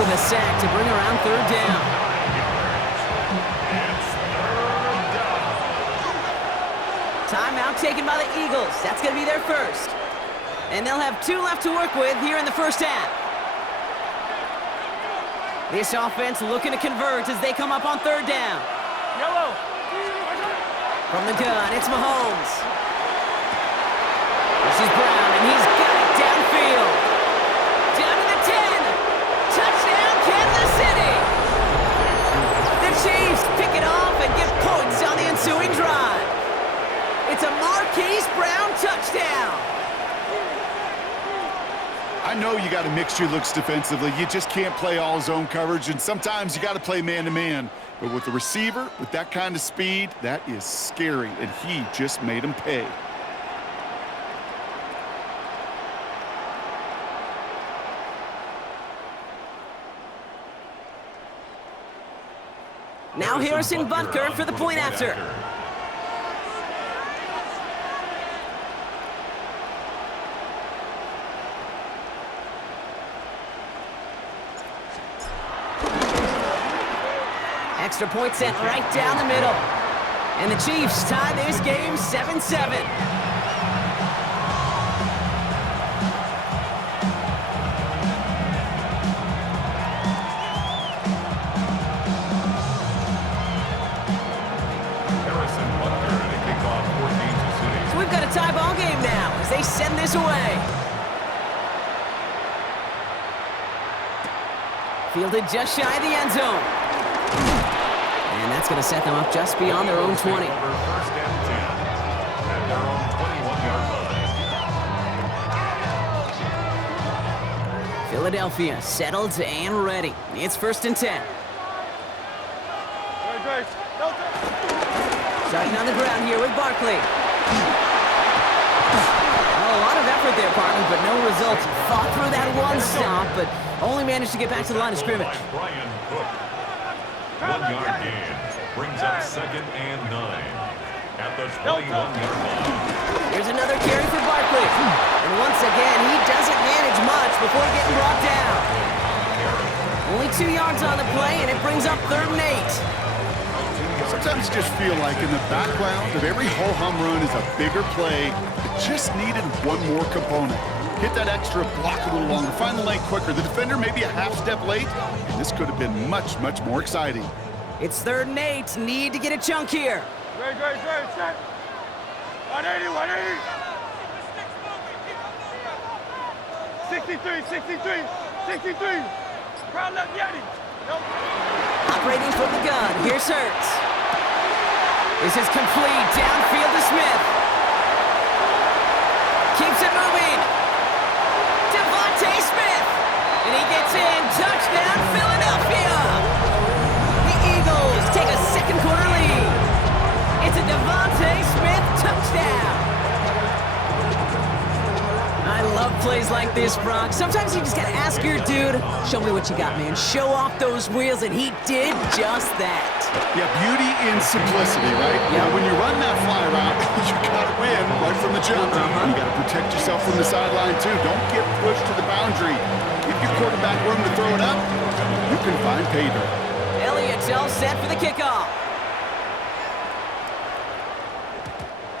with a sack to bring around third down. Timeout taken by the Eagles. That's going to be their first. And they'll have 2 left to work with here in the first half. This offense looking to convert as they come up on third down. Yellow. From the gun, it's Mahomes. This is Brown, and he's got it downfield. Down to the 10. Touchdown, Kansas City. The Chiefs pick it off and get points on the ensuing drive. It's a Marquise Brown touchdown. I know you got to mix your looks defensively. You just can't play all zone coverage, and sometimes you got to play man-to-man. But with the receiver, with that kind of speed, that is scary, and he just made him pay. Now Harrison Butker for the point after. Extra point sent right down the middle. And the Chiefs tie this game 7-7. So we've got a tie ball game now as they send this away. Fielded just shy of the end zone. And that's going to set them up just beyond their own 20. First and 10 at their own 21-yard line. Philadelphia settled and ready. It's first and 10. Starting on the ground here with Barkley. Well, a lot of effort there, partner, but no results. Fought through that one stop, but only managed to get back to the line of scrimmage. Brian Cook. 1-yard gain brings up 2nd and 9 at the 21-yard line. Here's another carry for Barkley. And once again, he doesn't manage much before getting brought down. Only 2 yards on the play, and it brings up 3rd and 8. Sometimes you just feel like in the background of every ho-hum run is a bigger play that just needed one more component. Hit that extra block a little longer, find the lane quicker. The defender may be a half step late, and this could have been much, much more exciting. It's 3rd and 8. Need to get a chunk here. Great, set. 180. 63. Crowd left, Yeti. Nope. Operating from the gun. Here's Hurts. This is complete. Downfield to Smith. Keeps it moving. Devontae Smith. And he gets in. Touchdown, Philadelphia. The Eagles take a second-quarter lead. It's a Devontae Smith touchdown. I love plays like this, Brock. Sometimes you just gotta ask your dude, show me what you got, man. Show off those wheels, and he did just that. Yeah, beauty in simplicity, right? Yeah. When you run that fly route, you gotta win right from the jump. You gotta protect yourself from the sideline, too. Don't get pushed to the boundary. Give your quarterback room to throw it up. You can find pay dirt. Elliott's all set for the kickoff.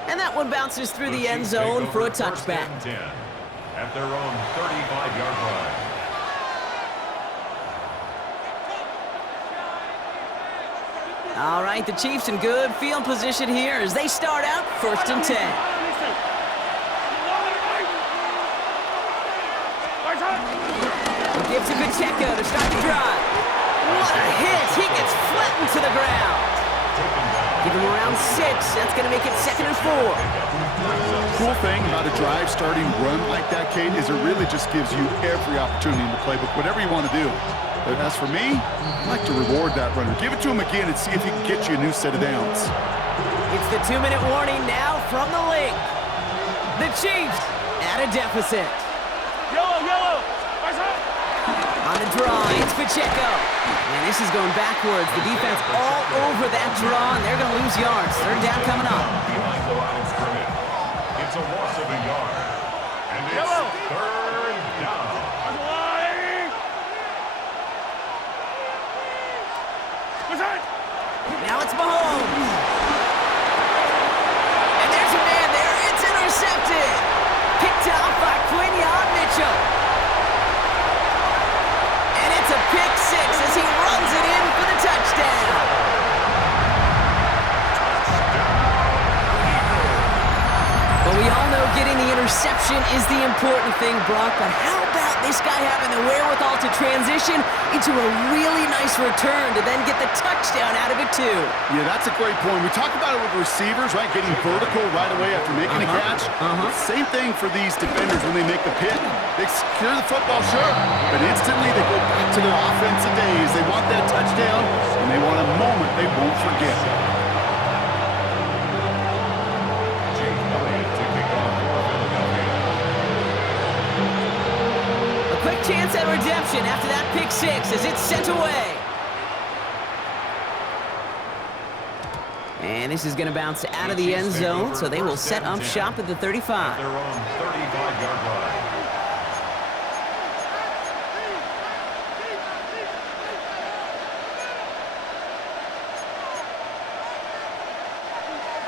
And that one bounces through the end zone for a touchback. At their own 35-yard line. All right, the Chiefs in good field position here as they start out 1st and 10. He gives it to Pacheco to start the drive. What a hit! He gets flattened to the ground. Give him around 6. That's going to make it 2nd and 4. Cool thing about a drive starting run like that, Kate, is it really just gives you every opportunity in the playbook, whatever you want to do. But as for me, I like to reward that runner. Give it to him again and see if he can get you a new set of downs. It's the 2-minute warning now from the link. The Chiefs at a deficit. Yellow. On the draw, it's Pacheco. And this is going backwards. The defense all over that draw, and they're going to lose yards. 3rd down coming up. Behind the line of scrimmage. It's a loss of a yard. And it's 3rd down. Possession is the important thing, Brock, but how about this guy having the wherewithal to transition into a really nice return to then get the touchdown out of it, too? Yeah, that's a great point. We talk about it with receivers, right? Getting vertical right away after making a catch. Same thing for these defenders when they make the pick. They secure the football, sure, but instantly they go back to their offensive days. They want that touchdown, and they want a moment they won't forget. Chance at redemption after that pick six as it's sent away. And this is going to bounce out of the end zone, so they will set up shop at the 35. Their own 35-yard line.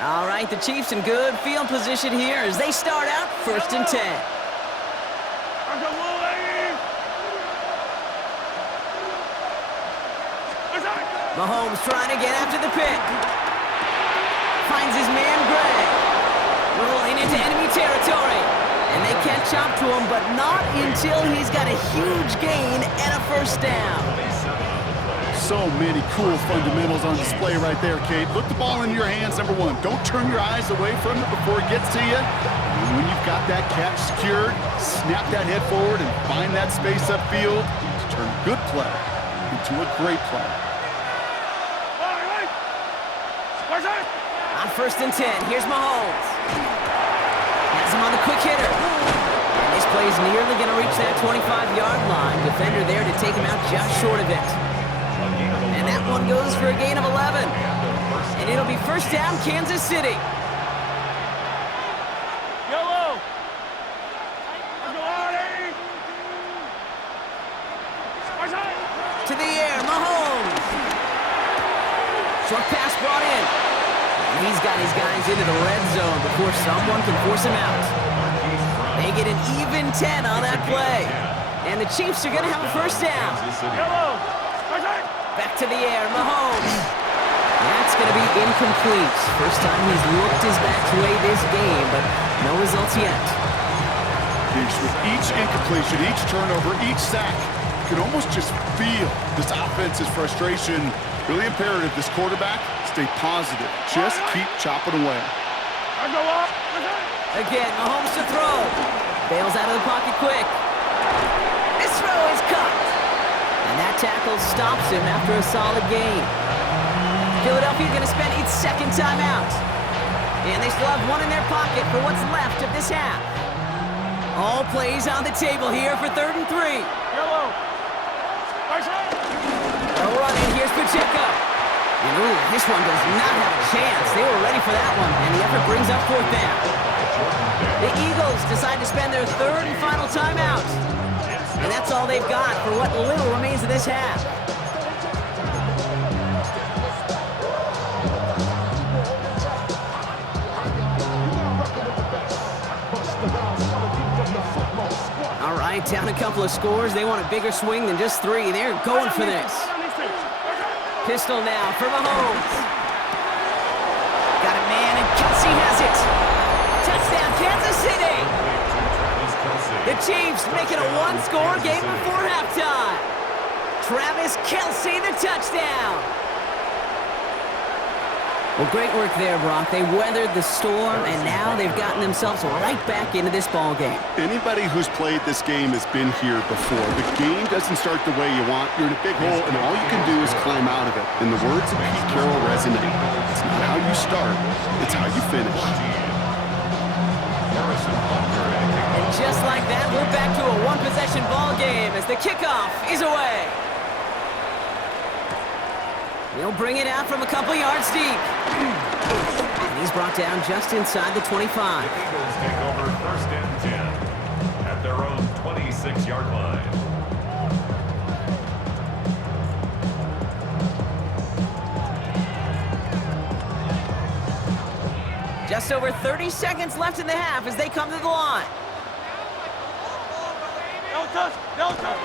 All right, the Chiefs in good field position here as they start out 1st and 10. Mahomes trying to get after the pick. Finds his man, Gray. Rolling into enemy territory. And they catch up to him, but not until he's got a huge gain and a first down. So many cool fundamentals on display right there, Kate. Look the ball in your hands, number one. Don't turn your eyes away from it before it gets to you. And when you've got that catch secured, snap that head forward and find that space upfield to turn a good play into a great play. On 1st and 10, here's Mahomes. Has him on the quick hitter. And this play is nearly going to reach that 25-yard line. Defender there to take him out just short of it. And that one goes for a gain of 11. And it'll be first down, Kansas City. Yellow. To the air, Mahomes. Short pass brought in. And he's got his guys into the red zone before someone can force him out. They get an even 10 on that play. And the Chiefs are going to have a first down. Yellow. Back to the air, Mahomes. That's going to be incomplete. First time he's looked his best way this game, but no results yet. With each incompletion, each turnover, each sack, you can almost just feel this offense's frustration. Really imperative, this quarterback, stay positive. Just keep chopping away. Again, Mahomes to throw. Bails out of the pocket quick. This throw is caught. And that tackle stops him after a solid gain. Philadelphia going to spend its second timeout. And they still have one in their pocket for what's left of this half. All plays on the table here for 3rd and 3. Yellow. A run in, here's Pacheco. And ooh, this one does not have a chance. They were ready for that one, and the effort brings up 4th down. The Eagles decide to spend their 3rd and final timeout. And that's all they've got for what little remains of this half. All right, down a couple of scores. They want a bigger swing than just 3. They're going for this. Pistol now for Mahomes. Got a man, and Kelsey has it. Touchdown, Kansas City. The Chiefs making a one-score game before halftime. Travis Kelsey, the touchdown. Well, great work there, Brock. They weathered the storm, and now they've gotten themselves right back into this ball game. Anybody who's played this game has been here before. The game doesn't start the way you want. You're in a big hole, and all you can do is climb out of it. And the words of Pete Carroll resonate. It's not how you start, it's how you finish. And just like that, we're back to a one-possession ball game as the kickoff is away. He'll bring it out from a couple yards deep. And he's brought down just inside the 25. The Eagles take over 1st and 10 at their own 26-yard line. Just over 30 seconds left in the half as they come to the line. Don't touch. Don't touch.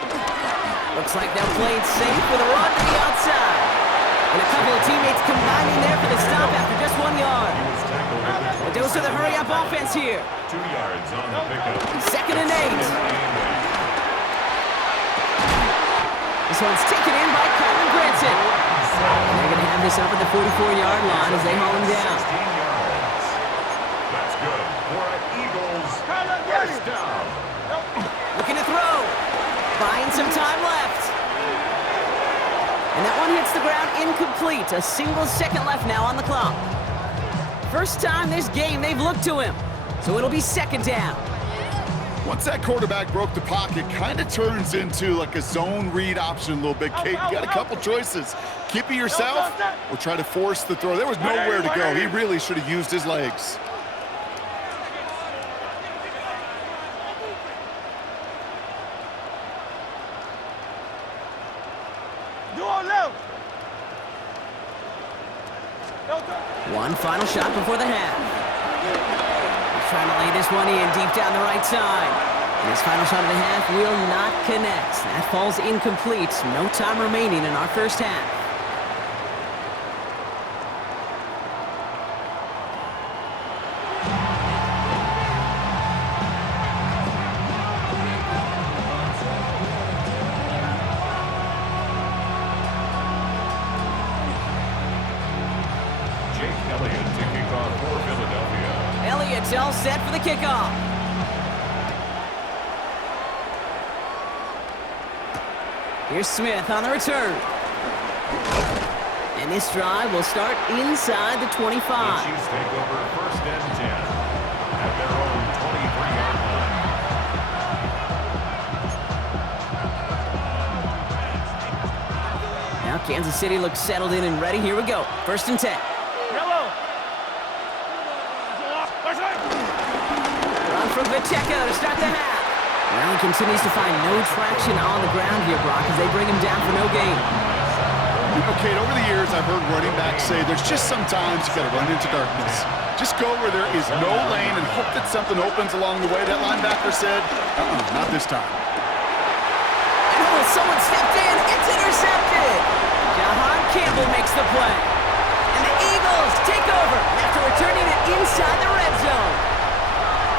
Looks like they'll play it safe with a run to the outside. And a couple of teammates combining there for the stop after just 1 yard. He was tackled at the But those are the hurry-up offense here. 2 yards on the pickup. Second and 8. And 8. This one's taken in by Kyron Granson. And they're going to have this up at the 44-yard line as they haul him down. 16 yards. That's good for an Eagles first down. Looking to throw. Buying some time left. And that one hits the ground incomplete. A single second left now on the clock. First time this game they've looked to him. So it'll be second down. Once that quarterback broke the pocket, kind of turns into like a zone read option a little bit. Kate, you got a couple choices. Keep it yourself or try to force the throw. There was nowhere to go. He really should have used his legs. One final shot before the half. He's trying to lay this one in deep down the right side. And his final shot of the half will not connect. That falls incomplete. No time remaining in our first half. Elliott's all set for the kickoff. Here's Smith on the return. And this drive will start inside the 25. The Chiefs take over first and 10 at their own 23-yard line. Now Kansas City looks settled in and ready. Here we go. First and 10. Yellow. Run from Pacheco to start the half. Well, he continues to find no traction on the ground here, Brock, as they bring him down for no gain. You know, Kate, over the years, I've heard running backs say there's just sometimes you got to run into darkness. Just go where there is no lane and hope that something opens along the way. That linebacker said, not this time. And oh, someone stepped in. It's intercepted. Jahan Campbell makes the play. And the Eagles take over after returning it inside the red zone.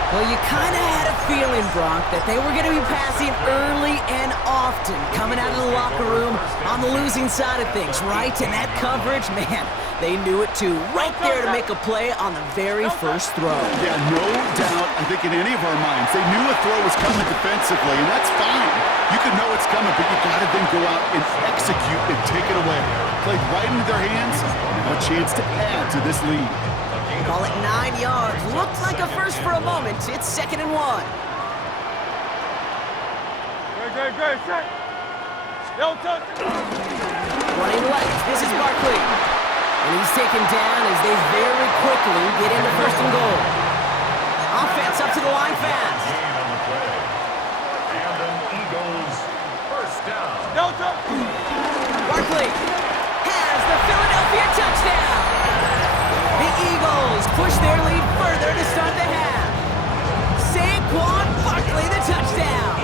Well, you kind of had a feeling, Brock, that they were going to be passing early and often, coming out of the locker room on the losing side of things, right? And that coverage, man, they knew it too. Right there to make a play on the very first throw. Yeah, no doubt, I think in any of our minds, they knew a throw was coming defensively, and that's fine. You can know it's coming, but you got to then go out and execute and take it away. Played right into their hands, and a chance to add to this lead. Call it 9 yards. Looked like a first for a moment. It's second and 1. Great. Running left. This is Barkley. And he's taken down as they very quickly get into first and goal. Offense up to the line fast. Gain on the play. And an Eagles first down. Barkley has the Philadelphia touchdown. The Eagles push their lead further to start the half. Saquon Barkley, the touchdown.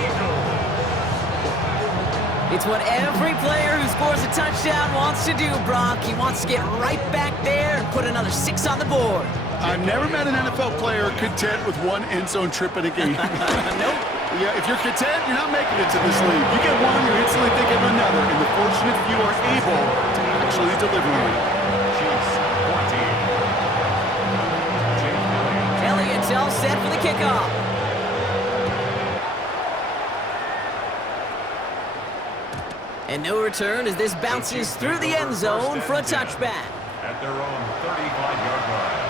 It's what every player who scores a touchdown wants to do, Brock. He wants to get right back there and put another 6 on the board. I've never met an NFL player content with one end zone trip in a game. Nope. Yeah, if you're content, you're not making it to this league. You get one, you're instantly thinking of another, and the fortunate few are able to actually deliver on it. Chiefs 14. Elliott's all set for the kickoff. And no return as this bounces through the end zone for a touchback. At their own 35-yard line.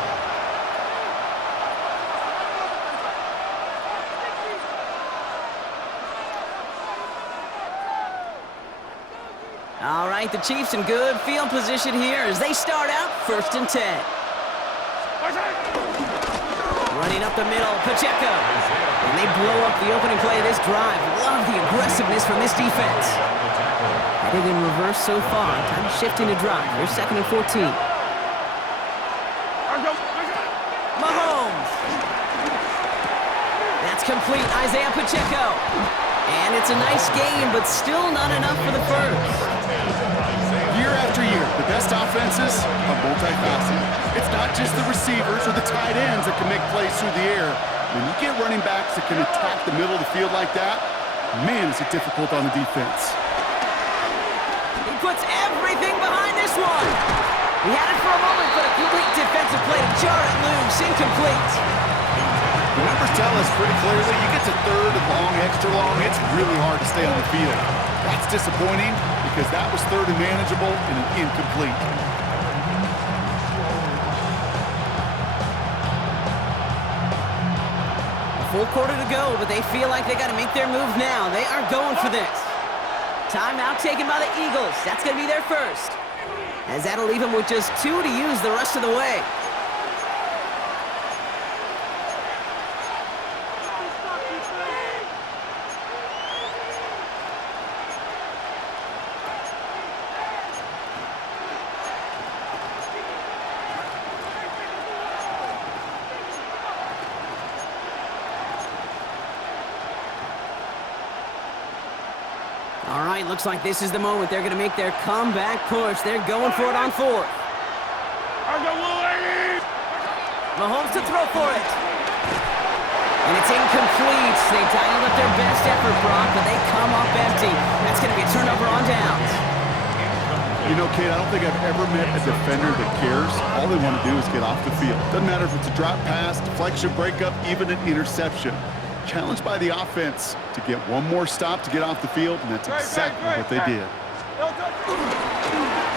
All right, the Chiefs in good field position here as they start out first and 10. Running up the middle, Pacheco. And they blow up the opening play of this drive. Love the aggressiveness from this defense. Headed in reverse so far. Time shifting to drive. Here's second and 14. Mahomes. That's complete. Isaiah Pacheco. And it's a nice game, but still not enough for the first. Year after year, the The best offenses are multifaceted. It's not just the receivers or the tight ends that can make plays through the air. When you get running backs that can attack the middle of the field like that, man, is it difficult on the defense. He puts everything behind this one. He had it for a moment, but a complete defensive play to jar it loose. Incomplete. The numbers tell us pretty clearly, you get to third and long, extra long, it's really hard to stay on the field. That's disappointing because that was third and manageable and an incomplete. A full quarter to go, but they feel like they got to make their move now. They are going for this. Timeout taken by the Eagles. That's going to be their first. As that'll leave them with just 2 to use the rest of the way. All right, looks like this is the moment. They're going to make their comeback push. They're going for it on 4th. Mahomes to throw for it. And it's incomplete. They dialed up their best effort, Brock, but they come up empty. That's going to be a turnover on downs. You know, Kate, I don't think I've ever met a defender that cares. All they want to do is get off the field. Doesn't matter if it's a drop pass, deflection, breakup, even an interception. Challenged by the offense to get one more stop to get off the field, and that's exactly what they did.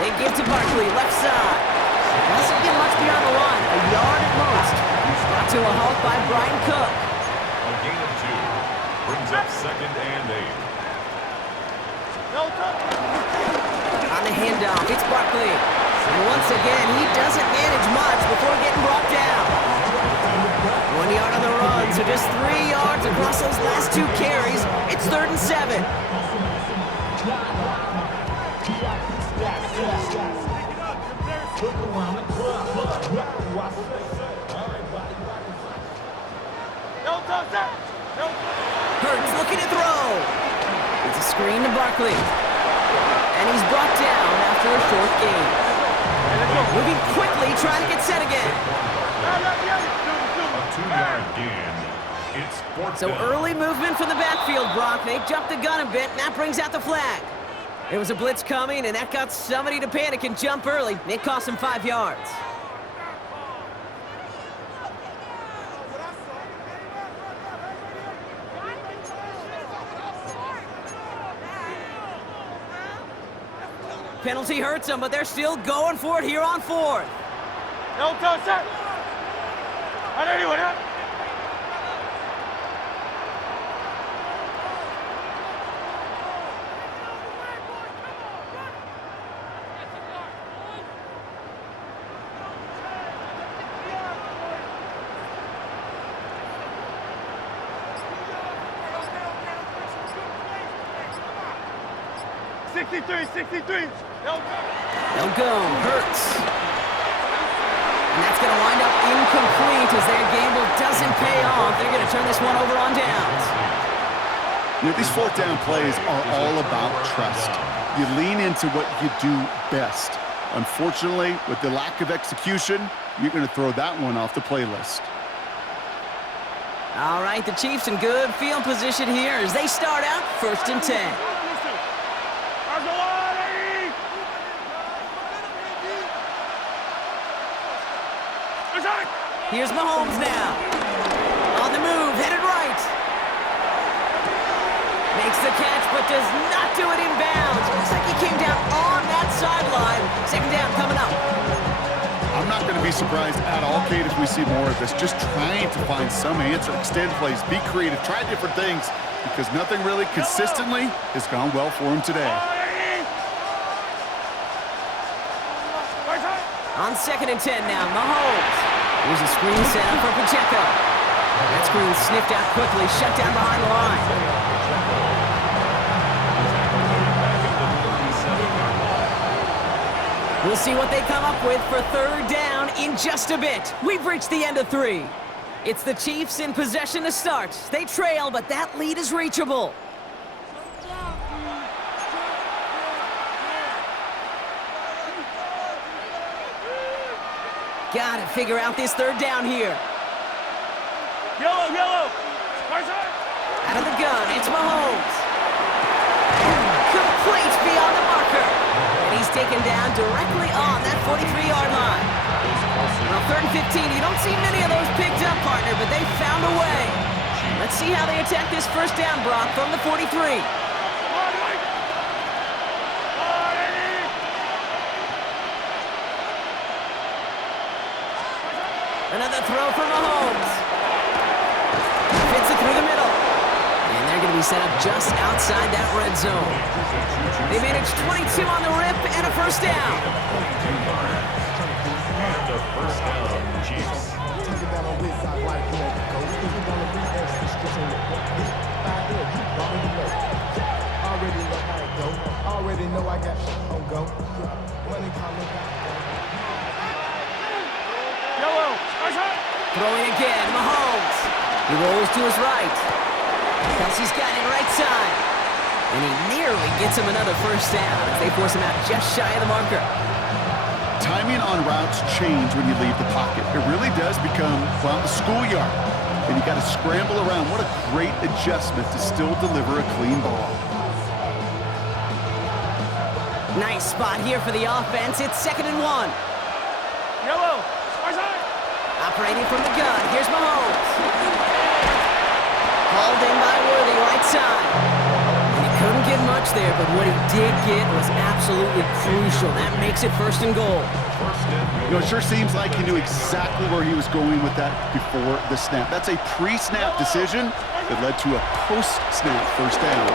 They give to Barkley, left side. Doesn't get much beyond the line, a yard at most. Brought to a halt by Brian Cook. A gain of 2 brings up 2nd and 8. On the handoff, it's Barkley. And once again, he doesn't manage much before getting brought down. 1 yard on the run, so just 3 yards across those last 2 carries. It's 3rd and 7. Hurts looking to throw. It's a screen to Barkley. And he's brought down after a short gain. Moving quickly, trying to get set again. A 2-yard gain. It's 4th So down. early movement from the backfield, Brock. They jumped the gun a bit, and that brings out the flag. There was a blitz coming, and that got somebody to panic and jump early. It cost them 5 yards. Penalty hurts them, but they're still going for it here on 4th. They'll go. Hurts. And that's going to wind up incomplete as their gamble doesn't pay off. They're going to turn this one over on downs. You know, these 4th down plays are all about trust. You lean into what you do best. Unfortunately, with the lack of execution, you're going to throw that one off the playlist. All right, the Chiefs in good field position here as they start out 1st and 10. Here's Mahomes now. On the move, headed right. Makes the catch, but does not do it in bounds. Looks like he came down on that sideline. 2nd down coming up. I'm not going to be surprised at all, Kate, as we see more of this. Just trying to find some answer, extend plays, be creative, try different things, because nothing really consistently has gone well for him today. On 2nd and 10 now, Mahomes. Here's a screen set up for Pacheco. That screen sniffed out quickly, shut down behind the line. We'll see what they come up with for 3rd down in just a bit. We've reached the end of 3. It's the Chiefs in possession to start. They trail, but that lead is reachable. Gotta figure out this third down here. Yellow, yellow. Right side. Out of the gun, it's Mahomes. Complete beyond the marker. And he's taken down directly on that 43-yard line. Well, 3rd and 15, you don't see many of those picked up, partner, but they found a way. Let's see how they attack this first down, Brock, from the 43. Another throw for Mahomes. Fits it through the middle. And they're going to be set up just outside that red zone. They managed 22 on the rip and a first down. And a first down, Chiefs. Already know I got on go. Money coming Yellow. Right side. Throwing again, Mahomes. He rolls to his right. Kelsey's got it right side. And he nearly gets him another first down as they force him out just shy of the marker. Timing on routes change when you leave the pocket. It really does become, well, a schoolyard. And you got to scramble around. What a great adjustment to still deliver a clean ball. Nice spot here for the offense. It's 2nd and 1. Yellow. Right side. Operating from the gun. Here's Mahomes. Hauled in by Worthy, right side. And he couldn't get much there, but what he did get was absolutely crucial. That makes it 1st and goal. You know, it sure seems like he knew exactly where he was going with that before the snap. That's a pre-snap decision that led to a post-snap first down.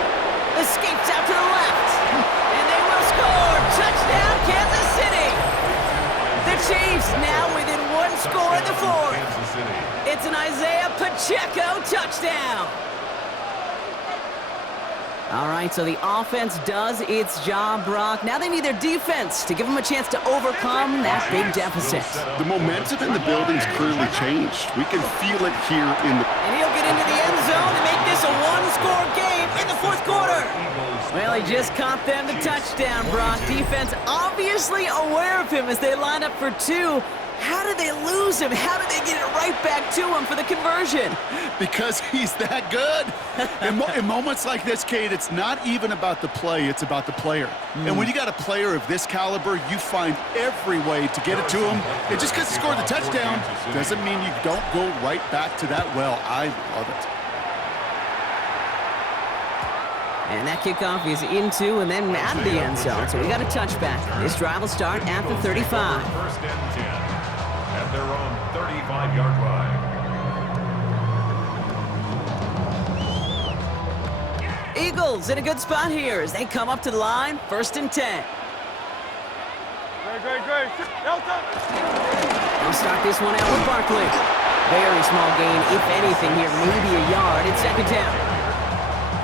Escapes out to the left. And they will score. Touchdown, Kansas City. The Chiefs now within one score in the 4th. Kansas City. It's an Isaiah Pacheco touchdown. All right, so the offense does its job, Brock. Now they need their defense to give them a chance to overcome that big deficit. The momentum in the building's clearly changed. We can feel it here in the... And he'll get into the end zone to make this a one-score game in the 4th quarter. Well, he just caught them the touchdown, Brock. Defense obviously aware of him as they line up for 2. How did they lose him? How did they get it right back to him for the conversion? Because he's that good. In moments like this, Kate, it's not even about the play, it's about the player. And when you got a player of this caliber, you find every way to get it to him. And just because he scored the touchdown doesn't mean you don't go right back to that well. I love it. And that kickoff is into and then out of the end zone. So we got a touchback. This drive will start at the 35. 1st and 10 at their own 35-yard line. Eagles in a good spot here as they come up to the line. 1st and 10. Great. Delta. They'll start this one out with Barkley. Very small gain, if anything here, maybe a yard. It's 2nd down.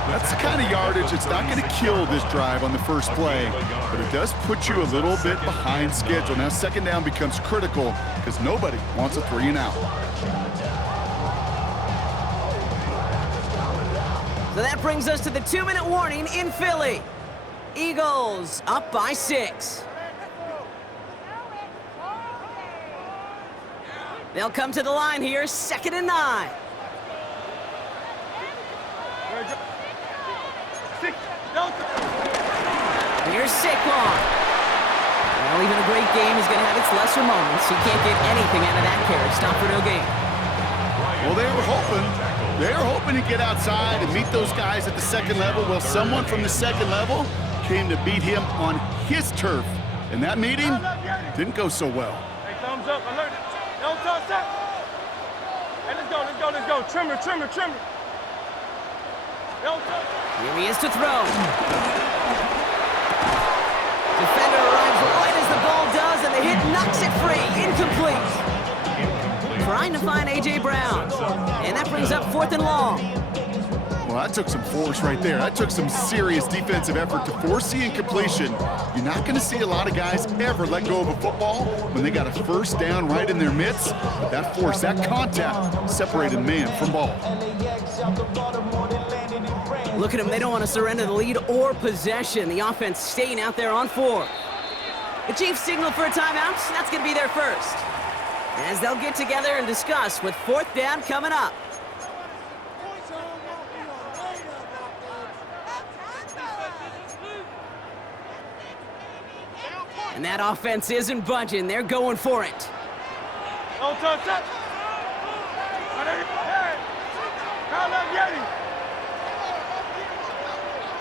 That's the kind of yardage that's not going to kill this drive on the first play, but it does put you a little bit behind schedule. Now 2nd down becomes critical because nobody wants a 3 and out. So that brings us to the 2-minute warning in Philly. Eagles up by 6. They'll come to the line here, 2nd and 9. Here's Saquon. Well, even a great game is going to have its lesser moments. He can't get anything out of that carry. Stop for no gain. Well, they were hoping to get outside and meet those guys at the 2nd level. Well, someone from the 2nd level came to beat him on his turf. And that meeting didn't go so well. Hey, thumbs up. Alert. Don't touch that. Hey, let's go. Trimmer. Don't touch. Here he is to throw. Defender arrives right as the ball does, and the hit knocks it free. Incomplete. Trying to find A.J. Brown. And that brings up 4th and long. Well, that took some force right there. That took some serious defensive effort to force the incompletion. You're not going to see a lot of guys ever let go of a football when they got a first down right in their midst. But that force, that contact, separated man from ball. Look at them. They don't want to surrender the lead or possession. The offense staying out there on 4. The Chiefs signal for a timeout. That's going to be their first. as they'll get together and discuss with 4th down coming up. And that offense isn't budging. They're going for it. No touch up. Call up Yeti.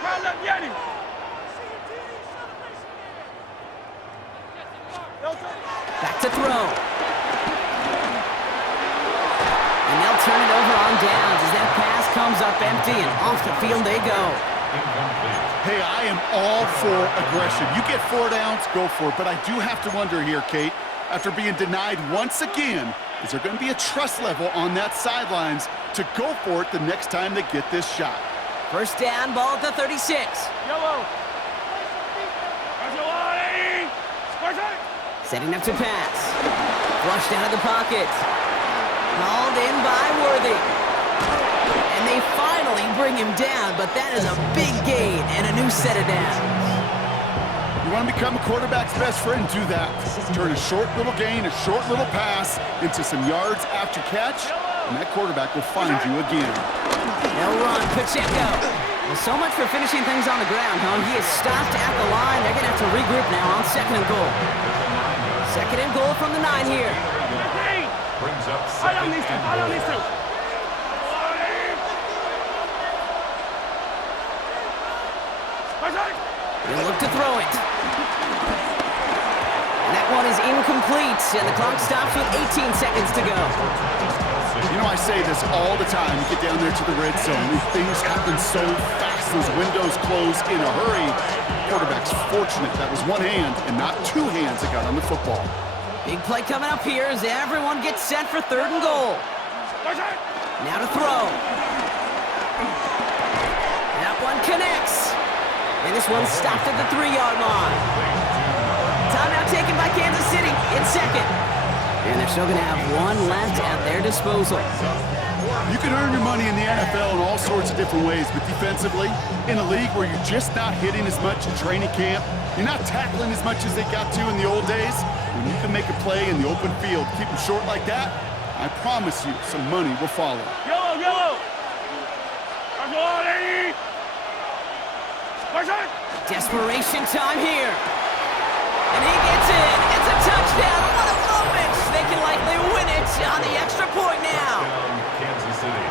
Call up Yeti. Back to throw. And they'll turn it over on downs as that pass comes up empty and off the field they go. Hey, I am all for aggression. You get 4 downs, go for it. But I do have to wonder here, Kate, after being denied once again, is there going to be a trust level on that sidelines to go for it the next time they get this shot? 1st down, ball at the 36. Yellow. Setting up to pass. Flushed out of the pocket. Hauled in by Worthy. And they finally bring him down, but that is a big gain and a new set of downs. You want to become a quarterback's best friend, do that. Turn a short little gain, a short little pass into some yards after catch, and that quarterback will find you again. They'll run Pacheco. Well, so much for finishing things on the ground, huh? He is stopped at the line. They're going to have to regroup now on 2nd and goal. 2nd and goal from the 9 here. Brings up I don't need to. He'll look to throw it. And that one is incomplete, and the clock stops with 18 seconds to go. You know, I say this all the time. You get down there to the red zone, and things happen so fast. Those windows close in a hurry. Quarterback's fortunate that was one hand and not 2 hands that got on the football. Big play coming up here as everyone gets set for 3rd and goal. Now to throw. That one connects. And this one stopped at the 3-yard line. Timeout taken by Kansas City in 2nd. And they're still going to have 1 left at their disposal. You can earn your money in the NFL in all sorts of different ways, but defensively, in a league where you're just not hitting as much in training camp, you're not tackling as much as they got to in the old days, when you can make a play in the open field, keep them short like that, I promise you some money will follow. Yellow. Desperation time here. And he gets in. It's a touchdown. What a moment. They can likely win it on the extra point now. Kansas City.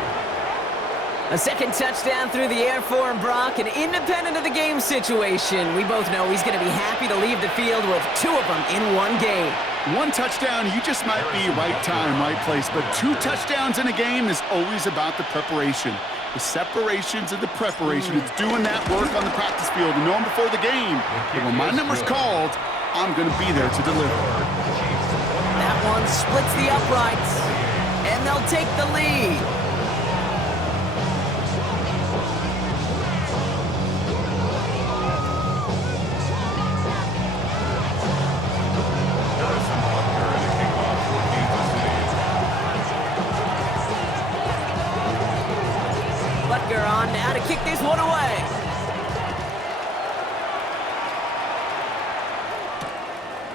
A 2nd touchdown through the air for Brock, and independent of the game situation, we both know he's going to be happy to leave the field with 2 of them in 1 game. 1 touchdown, you just might be right time, right place, but 2 touchdowns in a game is always about the preparation. The separations and the preparation. It's doing that work on the practice field and knowing before the game that when my number's called, I'm going to be there to deliver. That one splits the uprights, and they'll take the lead. On now to kick this one away.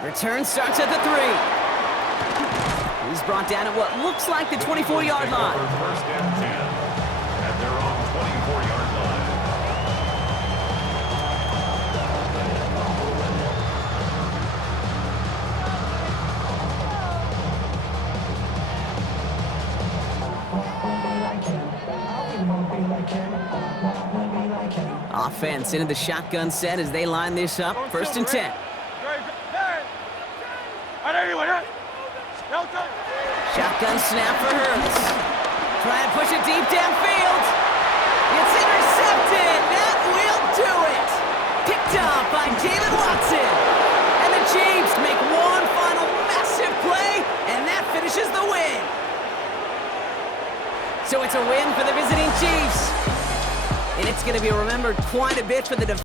Return starts at the 3. He's brought down at what looks like the 24-yard line. 1st and 10 at their own 24-yard line. Offense into the shotgun set as they line this up. 1st and 10. Shotgun snap for Hurts. Trying to push it deep downfield. It's intercepted. That will do it. Picked up by Jalen Watson. And the Chiefs make one final massive play, and that finishes the win. So it's a win for the visiting Chiefs. And it's going to be remembered quite a bit for the